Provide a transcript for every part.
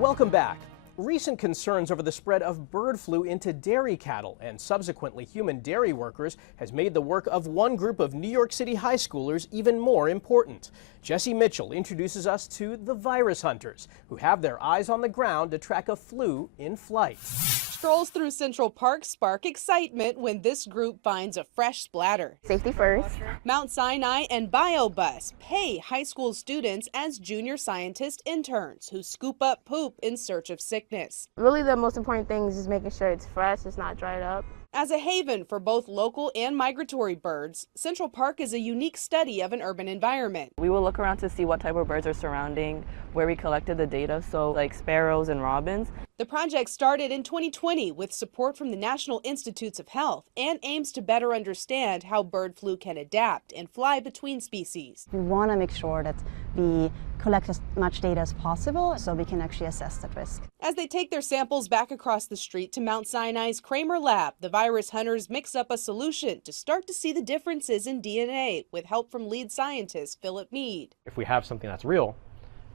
Welcome back. Recent concerns over the spread of bird flu into dairy cattle and subsequently human dairy workers has made the work of one group of New York City high schoolers even more important. Jesse Mitchell introduces us to the virus hunters, who have their eyes on the ground to track a flu in flight. Strolls through Central Park spark excitement when this group finds a fresh splatter. Safety first. Mount Sinai and BioBus pay high school students as junior scientist interns who scoop up poop in search of sickness. Really, the most important thing is just making sure it's fresh, it's not dried up. As a haven for both local and migratory birds, Central Park is a unique study of an urban environment. We will look around to see what type of birds are surrounding where we collected the data, so like sparrows and robins. The project started in 2020 with support from the National Institutes of Health and aims to better understand how bird flu can adapt and fly between species. We want to make sure that we collect as much data as possible so we can actually assess that risk. As they take their samples back across the street to Mount Sinai's Kramer Lab, the virus hunters mix up a solution to start to see the differences in DNA with help from lead scientist Philip Mead. If we have something that's real,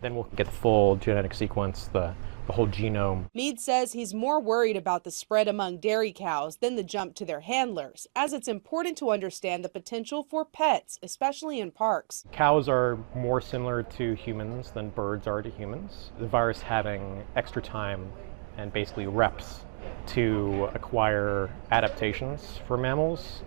then we'll get the full genetic sequence, the whole genome. Mead says he's more worried about the spread among dairy cows than the jump to their handlers, as it's important to understand the potential for pets, especially in parks. Cows are more similar to humans than birds are to humans. The virus having extra time and basically reps to acquire adaptations for mammals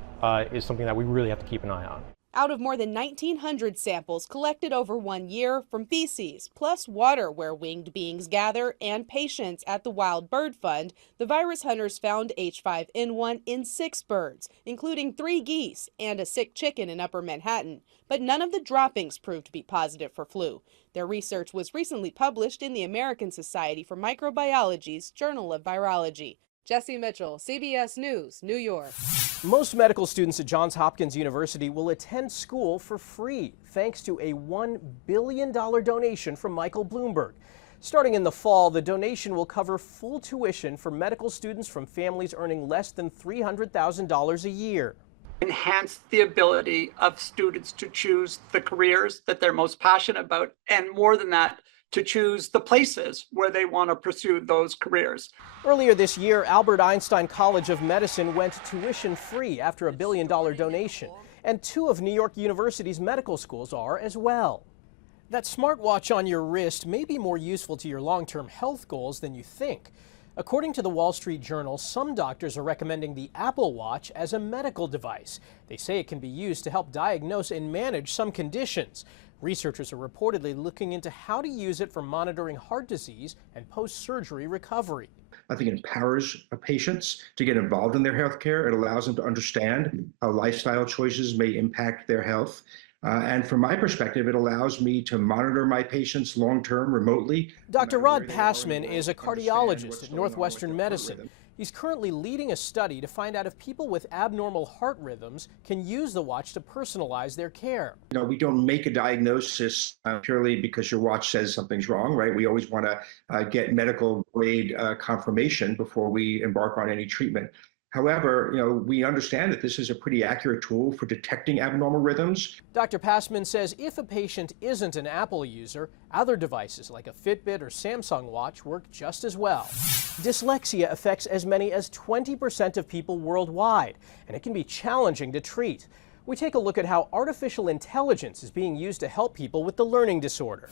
is something that we really have to keep an eye on. Out of more than 1,900 samples collected over 1 year from feces, plus water where winged beings gather, and patients at the Wild Bird Fund, the virus hunters found H5N1 in 6 birds, including 3 geese and a sick chicken in Upper Manhattan. But none of the droppings proved to be positive for flu. Their research was recently published in the American Society for Microbiology's Journal of Virology. Jesse Mitchell, CBS News, New York. Most medical students at Johns Hopkins University will attend school for free thanks to a $1 billion donation from Michael Bloomberg. Starting in the fall, the donation will cover full tuition for medical students from families earning less than $300,000 a year. Enhance the ability of students to choose the careers that they're most passionate about, and more than that, to choose the places where they want to pursue those careers. Earlier this year, Albert Einstein College of Medicine went tuition-free after a $1 billion donation, and 2 of New York University's medical schools are as well. That smartwatch on your wrist may be more useful to your long-term health goals than you think. According to the Wall Street Journal, some doctors are recommending the Apple Watch as a medical device. They say it can be used to help diagnose and manage some conditions. Researchers are reportedly looking into how to use it for monitoring heart disease and post-surgery recovery. I think it empowers patients to get involved in their health care. It allows them to understand how lifestyle choices may impact their health. And from my perspective, it allows me to monitor my patients long-term remotely. Dr. Rod Passman is a cardiologist at Northwestern Medicine. He's currently leading a study to find out if people with abnormal heart rhythms can use the watch to personalize their care. You know, we don't make a diagnosis purely because your watch says something's wrong, right? We always want to get medical grade confirmation before we embark on any treatment. However, you know, we understand that this is a pretty accurate tool for detecting abnormal rhythms. Dr. Passman says if a patient isn't an Apple user, other devices like a Fitbit or Samsung watch work just as well. Dyslexia affects as many as 20% of people worldwide, and it can be challenging to treat. We take a look at how artificial intelligence is being used to help people with the learning disorder.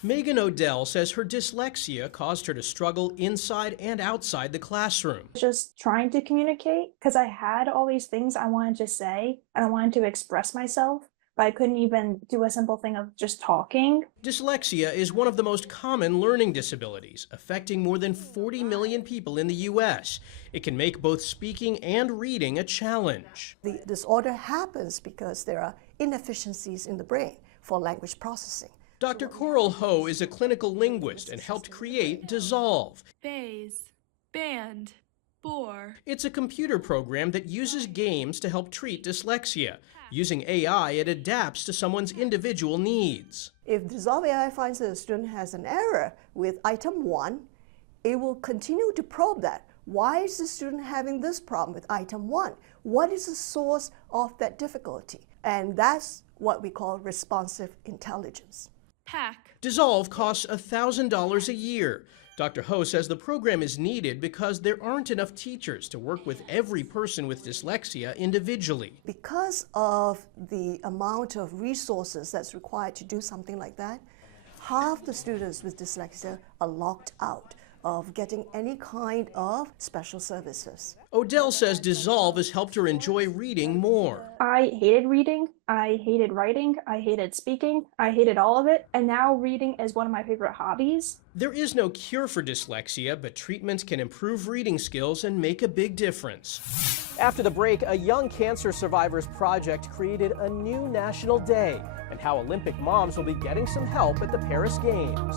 Megan Odell says her dyslexia caused her to struggle inside and outside the classroom. Just trying to communicate, because I had all these things I wanted to say and I wanted to express myself, but I couldn't even do a simple thing of just talking. Dyslexia is one of the most common learning disabilities, affecting more than 40 million people in the U.S. It can make both speaking and reading a challenge. The disorder happens because there are inefficiencies in the brain for language processing. Dr. Coral Ho is a clinical linguist and helped create Dissolve. Phase, band, bore. It's a computer program that uses games to help treat dyslexia. Using AI, it adapts to someone's individual needs. If Dissolve AI finds that a student has an error with item 1, it will continue to probe that. Why is the student having this problem with item 1? What is the source of that difficulty? And that's what we call responsive intelligence. pack. Dissolve costs $1,000 a year. Dr. Ho says the program is needed because there aren't enough teachers to work with every person with dyslexia individually. Because of the amount of resources that's required to do something like that, half the students with dyslexia are locked out of getting any kind of special services. Odell says Dissolve has helped her enjoy reading more. I hated reading, I hated writing, I hated speaking, I hated all of it, and now reading is one of my favorite hobbies. There is no cure for dyslexia, but treatments can improve reading skills and make a big difference. After the break, a Young Cancer Survivors Project created a new national day, and how Olympic moms will be getting some help at the Paris Games.